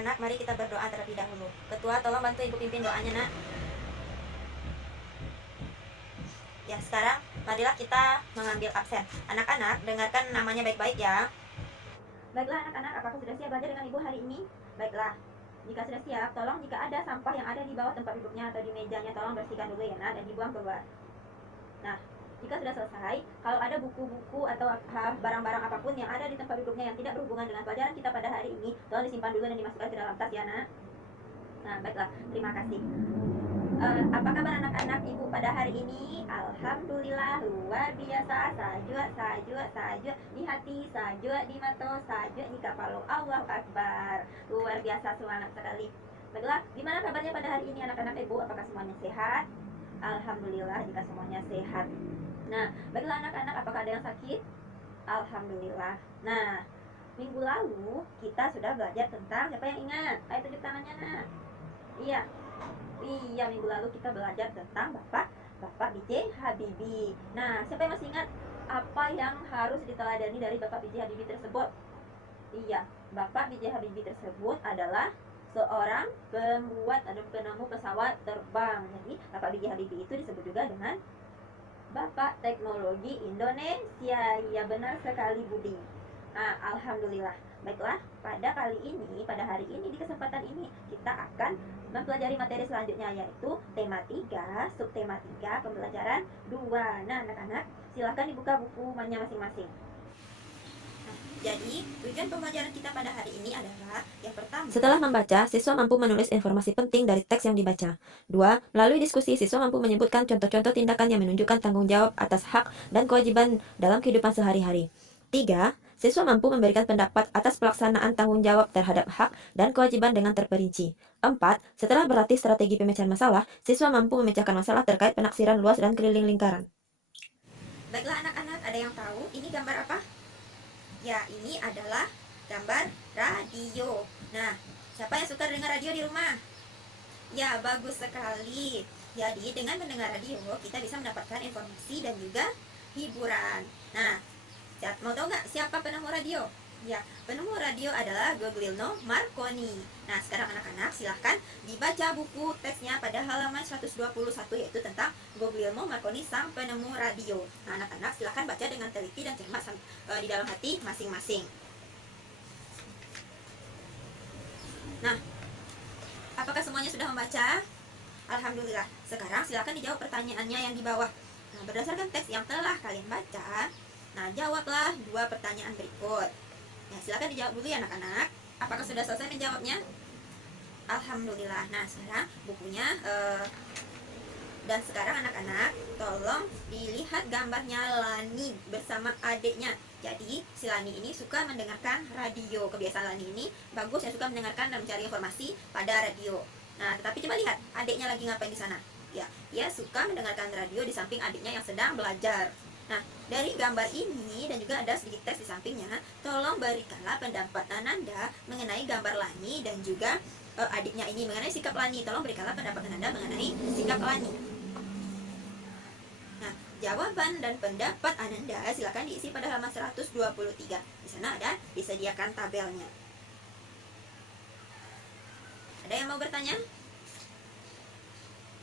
anak-anak, mari kita berdoa terlebih dahulu. Ketua, tolong bantu Ibu pimpin doanya, Nak. Ya, sekarang marilah kita mengambil absen. Anak-anak, dengarkan namanya baik-baik ya. Baiklah anak-anak, apakah sudah siap belajar dengan Ibu hari ini? Baiklah. Jika sudah siap, tolong jika ada sampah yang ada di bawah tempat duduknya atau di mejanya, tolong bersihkan dulu ya, Nak, dan dibuang keluar. Nah, jika sudah selesai, kalau ada buku-buku atau barang-barang apapun yang ada di tempat duduknya yang tidak berhubungan dengan pelajaran kita pada hari ini, tolong disimpan dulu dan dimasukkan ke dalam tas ya, Nak. Nah, baiklah. Terima kasih. Apa kabar anak-anak Ibu pada hari ini? Alhamdulillah, luar biasa. Saja di hati, saja di mata, saja di kepala. Allahu Akbar. Luar biasa, semangat sekali. Baiklah, gimana kabarnya pada hari ini anak-anak Ibu? Apakah semuanya sehat? Alhamdulillah jika semuanya sehat. Nah, baiklah anak-anak, apakah ada yang sakit? Alhamdulillah. Nah, minggu lalu kita sudah belajar tentang, siapa yang ingat? Ayo tunjuk tangannya, Nak. Iya, minggu lalu kita belajar tentang Bapak B.J. Habibie. Nah, siapa yang masih ingat apa yang harus diteladani dari Bapak B.J. Habibie tersebut? Iya, Bapak B.J. Habibie tersebut adalah seorang pembuat atau penemu pesawat terbang. Jadi, Bapak B.J. Habibie itu disebut juga dengan Bapak Teknologi Indonesia. Iya, benar sekali Budi. Nah, alhamdulillah. Baiklah, pada hari ini, di kesempatan ini, kita akan mempelajari materi selanjutnya, yaitu tema 3, subtema 3, pembelajaran 2. Nah, anak-anak, silahkan dibuka bukunya masing-masing. Nah, jadi, tujuan pembelajaran kita pada hari ini adalah yang pertama, setelah membaca, siswa mampu menulis informasi penting dari teks yang dibaca. 2. Melalui diskusi, siswa mampu menyebutkan contoh-contoh tindakan yang menunjukkan tanggung jawab atas hak dan kewajiban dalam kehidupan sehari-hari. 3. Siswa mampu memberikan pendapat atas pelaksanaan tanggung jawab terhadap hak dan kewajiban dengan terperinci. 4. Setelah berlatih strategi pemecahan masalah, siswa mampu memecahkan masalah terkait penaksiran luas dan keliling lingkaran. Baiklah anak-anak, ada yang tahu ini gambar apa? Ya, ini adalah gambar radio. Nah, siapa yang suka dengar radio di rumah? Ya, bagus sekali. Jadi, dengan mendengar radio, kita bisa mendapatkan informasi dan juga hiburan. Nah, mau tahu nggak siapa penemu radio? Ya, penemu radio adalah Guglielmo Marconi. Nah, sekarang anak-anak silahkan dibaca buku teksnya pada halaman 121, yaitu tentang Guglielmo Marconi, sang penemu radio. Nah, anak-anak silahkan baca dengan teliti dan cermat di dalam hati masing-masing. Nah, apakah semuanya sudah membaca? Alhamdulillah. Sekarang silahkan dijawab pertanyaannya yang di bawah. Nah, berdasarkan teks yang telah kalian baca, nah, jawablah 2 pertanyaan berikut. Ya, silakan dijawab dulu ya anak-anak. Apakah sudah selesai menjawabnya? Alhamdulillah. Nah, sekarang bukunya dan sekarang anak-anak tolong dilihat gambarnya Lani bersama adiknya. Jadi, si Lani ini suka mendengarkan radio. Kebiasaan Lani ini bagus, yang suka mendengarkan dan mencari informasi pada radio. Nah, tetapi coba lihat adiknya lagi ngapain di sana. Ya, dia suka mendengarkan radio di samping adiknya yang sedang belajar. Nah, dari gambar ini dan juga ada sedikit teks di sampingnya, tolong berikanlah pendapat Ananda mengenai gambar Lani dan juga adiknya ini mengenai sikap Lani. Tolong berikanlah pendapat Ananda mengenai sikap Lani. Nah, jawaban dan pendapat Ananda silakan diisi pada halaman 123. Di sana ada disediakan tabelnya. Ada yang mau bertanya?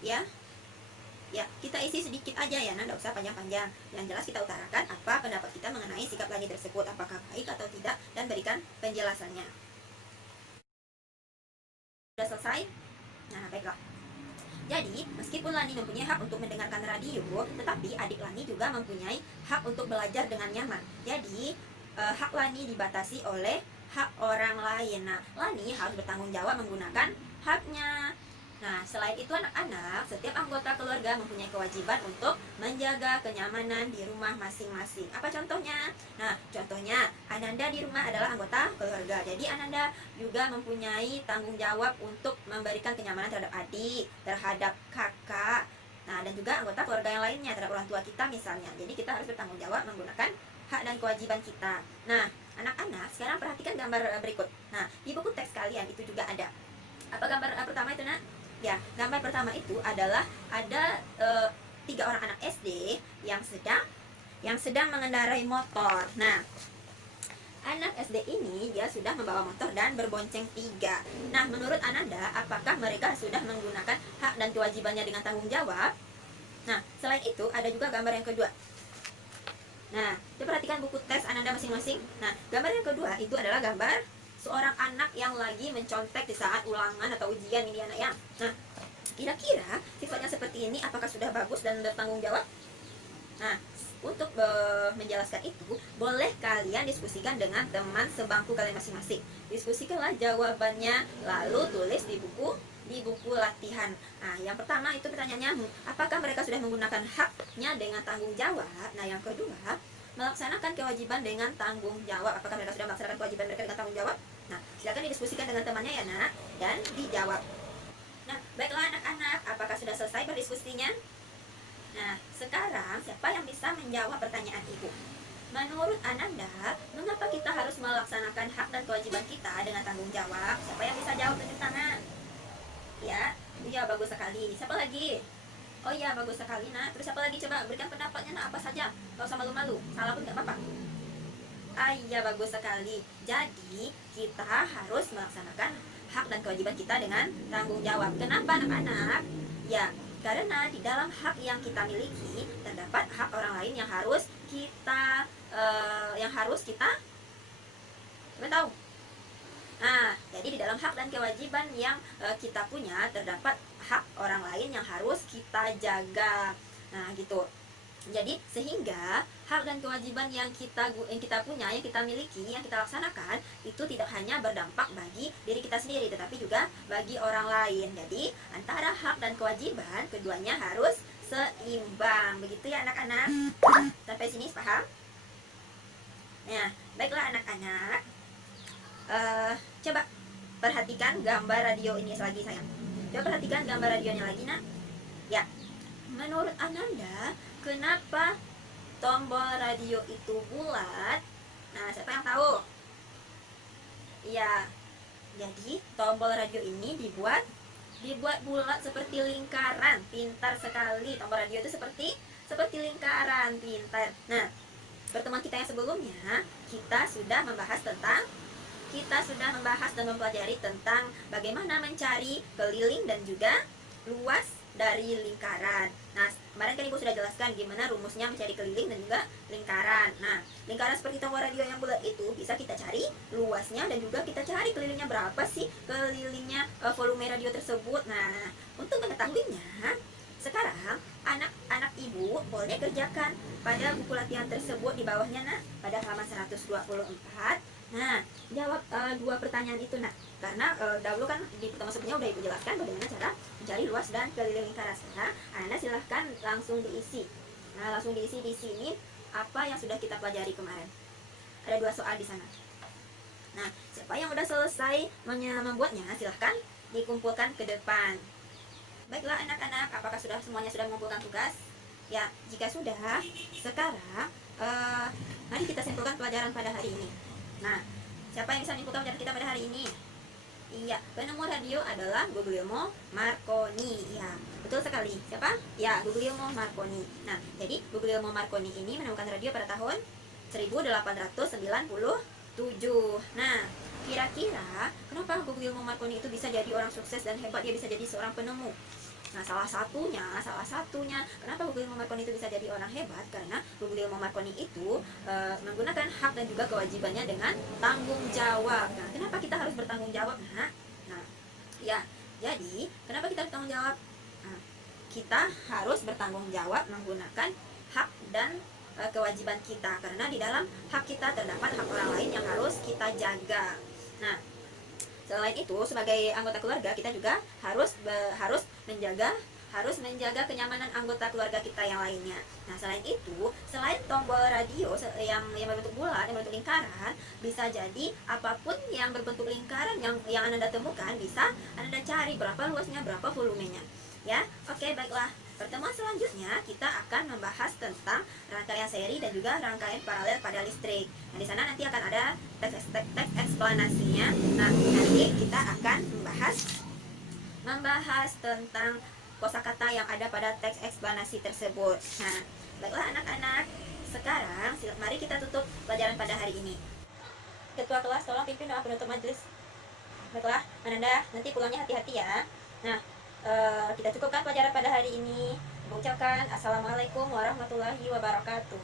Ya? Ya, kita isi sedikit aja ya, nah, tidak usah panjang-panjang. Yang jelas kita utarakan apa pendapat kita mengenai sikap Lani tersebut, apakah baik atau tidak, dan berikan penjelasannya. Sudah selesai? Nah, baiklah. Jadi, meskipun Lani mempunyai hak untuk mendengarkan radio, tetapi adik Lani juga mempunyai hak untuk belajar dengan nyaman. Jadi, hak Lani dibatasi oleh hak orang lain. Nah, Lani harus bertanggung jawab menggunakan haknya. Nah, selain itu anak-anak, setiap anggota keluarga mempunyai kewajiban untuk menjaga kenyamanan di rumah masing-masing. Apa contohnya? Nah, contohnya Ananda di rumah adalah anggota keluarga. Jadi Ananda juga mempunyai tanggung jawab untuk memberikan kenyamanan terhadap adik, terhadap kakak, nah, dan juga anggota keluarga yang lainnya, terhadap orang tua kita misalnya. Jadi kita harus bertanggung jawab menggunakan hak dan kewajiban kita. Nah, anak-anak, sekarang perhatikan gambar berikut. Nah, di buku teks kalian itu juga ada. Apa gambar pertama itu, Nak? Ya, gambar pertama itu adalah ada 3 orang anak SD yang sedang mengendarai motor. Nah, Anak SD ini dia sudah membawa motor dan berbonceng 3. Nah, menurut Ananda, apakah mereka sudah menggunakan hak dan kewajibannya dengan tanggung jawab? Nah, selain itu ada juga gambar yang kedua. Nah, coba perhatikan buku tes Ananda masing-masing. Nah, gambar yang kedua itu adalah gambar seorang anak yang lagi mencontek di saat ulangan atau ujian ini anak ya. Nah, kira-kira sifatnya seperti ini apakah sudah bagus dan bertanggung jawab? Nah, untuk menjelaskan itu, boleh kalian diskusikan dengan teman sebangku kalian masing-masing. Diskusikanlah jawabannya, lalu tulis di buku latihan. Nah, yang pertama itu pertanyaannya, apakah mereka sudah menggunakan haknya dengan tanggung jawab? Nah, yang kedua, melaksanakan kewajiban dengan tanggung jawab. Apakah mereka sudah melaksanakan kewajiban mereka dengan tanggung jawab? Nah, silakan didiskusikan dengan temannya ya, Nak, dan dijawab. Nah, baiklah anak-anak, apakah sudah selesai berdiskusinya? Nah, sekarang siapa yang bisa menjawab pertanyaan Ibu? Menurut Ananda, mengapa kita harus melaksanakan hak dan kewajiban kita dengan tanggung jawab? Siapa yang bisa jawab tunjuk tangan? Ya, iya bagus sekali. Siapa lagi? Oh iya bagus sekali nak. Terus siapa lagi coba berikan pendapatnya nak apa saja? Gak usah malu-malu. Salah pun gak apa-apa. Ah iya bagus sekali. Jadi kita harus melaksanakan hak dan kewajiban kita dengan tanggung jawab. Kenapa anak-anak? Ya, karena di dalam hak yang kita miliki terdapat hak orang lain yang harus kita tahu. Nah, jadi di dalam hak dan kewajiban yang kita punya terdapat hak orang lain yang harus kita jaga. Nah, gitu. Jadi sehingga hak dan kewajiban yang kita punya, yang kita miliki, yang kita laksanakan itu tidak hanya berdampak bagi diri kita sendiri, tetapi juga bagi orang lain. Jadi antara hak dan kewajiban keduanya harus seimbang. Begitu ya anak-anak. Sampai sini paham? Nah, baiklah anak-anak. Coba perhatikan gambar radio ini lagi sayang. Coba perhatikan gambar radionya lagi nak. Ya, menurut Ananda, kenapa tombol radio itu bulat? Nah, siapa yang tahu? Iya, jadi tombol radio ini dibuat bulat seperti lingkaran. Pintar sekali, tombol radio itu seperti lingkaran, pintar. Nah, pertemuan kita yang sebelumnya kita sudah membahas dan mempelajari tentang bagaimana mencari keliling dan juga luas dari lingkaran. Nah, kemarin kan Ibu sudah jelaskan gimana rumusnya mencari keliling dan juga lingkaran. Nah, lingkaran seperti tombol radio yang bulat itu bisa kita cari luasnya dan juga kita cari kelilingnya berapa sih kelilingnya volume radio tersebut. Nah, untuk mengetahuinya, sekarang anak-anak Ibu boleh kerjakan pada buku latihan tersebut di bawahnya nak, pada halaman 124. Nah, jawab dua pertanyaan itu nak. Karena dahulu kan di pertemuan sebelumnya udah Ibu jelaskan bagaimana cara mencari luas dan keliling lingkaran. Sekarang Anda silahkan langsung diisi. Nah, langsung diisi di sini apa yang sudah kita pelajari kemarin. Ada 2 soal di sana. Nah, siapa yang udah selesai membuatnya silahkan dikumpulkan ke depan. Baiklah anak-anak, apakah semuanya sudah mengumpulkan tugas? Ya, jika sudah, sekarang mari kita simpulkan pelajaran pada hari ini. Nah, siapa yang bisa menyimpulkan pelajaran kita pada hari ini? Iya, penemu radio adalah Guglielmo Marconi. Ya, betul sekali. Siapa? Ya, Guglielmo Marconi. Nah, jadi Guglielmo Marconi ini menemukan radio pada tahun 1897. Nah, kira-kira kenapa Guglielmo Marconi itu bisa jadi orang sukses dan hebat, dia bisa jadi seorang penemu? Nah, salah satunya kenapa Guglielmo Marconi itu bisa jadi orang hebat, karena Guglielmo Marconi itu menggunakan hak dan juga kewajibannya dengan tanggung jawab. Nah, kenapa kita harus bertanggung jawab? Nah, ya, jadi kenapa kita harus bertanggung jawab? Nah, kita harus bertanggung jawab menggunakan hak dan kewajiban kita, karena di dalam hak kita terdapat hak orang lain yang harus kita jaga. Nah, selain itu, sebagai anggota keluarga kita juga harus menjaga kenyamanan anggota keluarga kita yang lainnya. Nah, selain itu, selain tombol radio yang berbentuk bulat, yang berbentuk lingkaran, bisa jadi apapun yang berbentuk lingkaran yang Anda temukan bisa Anda cari berapa luasnya, berapa volumenya. Ya, oke, baiklah. Pertemuan selanjutnya kita akan membahas tentang rangkaian seri dan juga rangkaian paralel pada listrik. Nah, di sana nanti akan ada teks eksplanasinya. Nah, nanti kita akan membahas tentang kosakata yang ada pada teks eksplanasi tersebut. Nah, baiklah anak-anak. Sekarang mari kita tutup pelajaran pada hari ini. ketua kelas tolong pimpin doa penutup majelis. Baiklah, Ananda, nanti pulangnya hati-hati ya. Nah, kita cukupkan pelajaran pada hari ini. Ibu ucapkan Assalamualaikum warahmatullahi wabarakatuh.